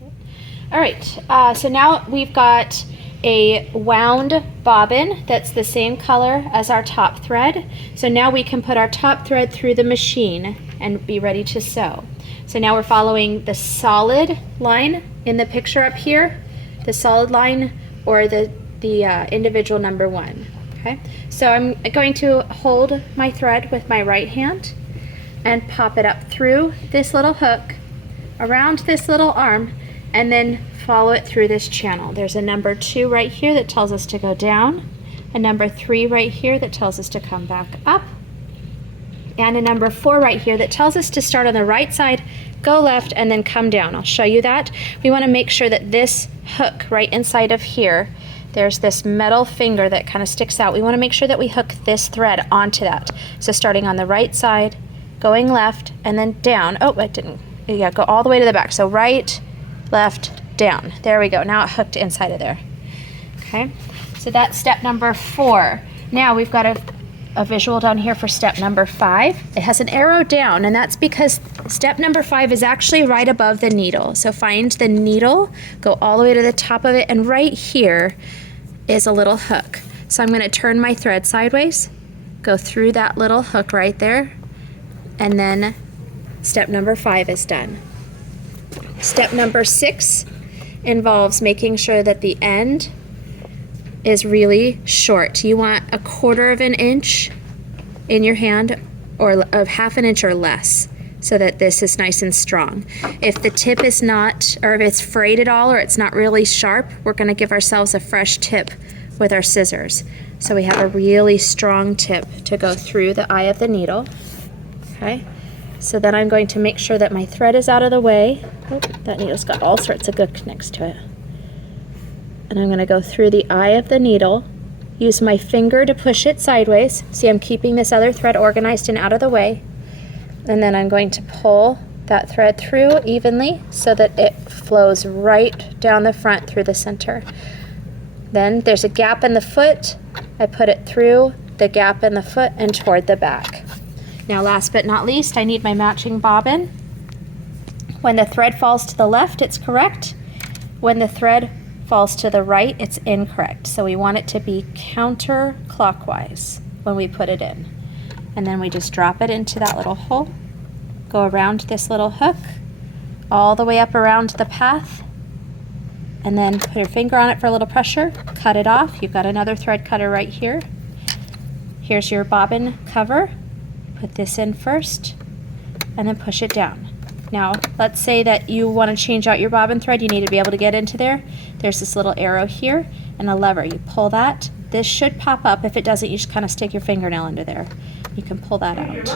All right, so now we've got a wound bobbin that's the same color as our top thread. So now we can put our top thread through the machine and be ready to sew. So now we're following the solid line in the picture up here, the solid line or the individual number 1. Okay, so I'm going to hold my thread with my right hand and pop it up through this little hook, around this little arm, and then follow it through this channel. There's a number 2 right here that tells us to go down, a number 3 right here that tells us to come back up, and a number 4 right here that tells us to start on the right side, go left, and then come down. I'll show you that. We want to make sure that this hook right inside of here, there's this metal finger that kind of sticks out. We want to make sure that we hook this thread onto that. So starting on the right side, going left, and then down. Oh, I didn't. Yeah, go all the way to the back. So right, left, down. There we go. Now it hooked inside of there. Okay, so that's step number 4. Now we've got a visual down here for step number 5. It has an arrow down, and that's because step number 5 is actually right above the needle. So find the needle, go all the way to the top of it, and right here is a little hook. So I'm going to turn my thread sideways, go through that little hook right there, and then step number 5 is done. Step number 6 involves making sure that the end is really short. You want 1/4 of an inch in your hand, or of 1/2 an inch or less, so that this is nice and strong. If the tip is not, or if it's frayed at all, or it's not really sharp, we're going to give ourselves a fresh tip with our scissors. So we have a really strong tip to go through the eye of the needle. Okay, so then I'm going to make sure that my thread is out of the way. Oh, that needle's got all sorts of gook next to it. And I'm going to go through the eye of the needle, use my finger to push it sideways. See, I'm keeping this other thread organized and out of the way. And then I'm going to pull that thread through evenly so that it flows right down the front through the center. Then there's a gap in the foot. I put it through the gap in the foot and toward the back. Now last but not least, I need my matching bobbin. When the thread falls to the left, it's correct. When the thread falls to the right, it's incorrect. So we want it to be counterclockwise when we put it in. And then we just drop it into that little hole, go around this little hook, all the way up around the path, and then put your finger on it for a little pressure, cut it off. You've got another thread cutter right here. Here's your bobbin cover. Put this in first, and then push it down. Now, let's say that you want to change out your bobbin thread. You need to be able to get into there. There's this little arrow here and a lever. You pull that. This should pop up. If it doesn't, you just kind of stick your fingernail under there. You can pull that out.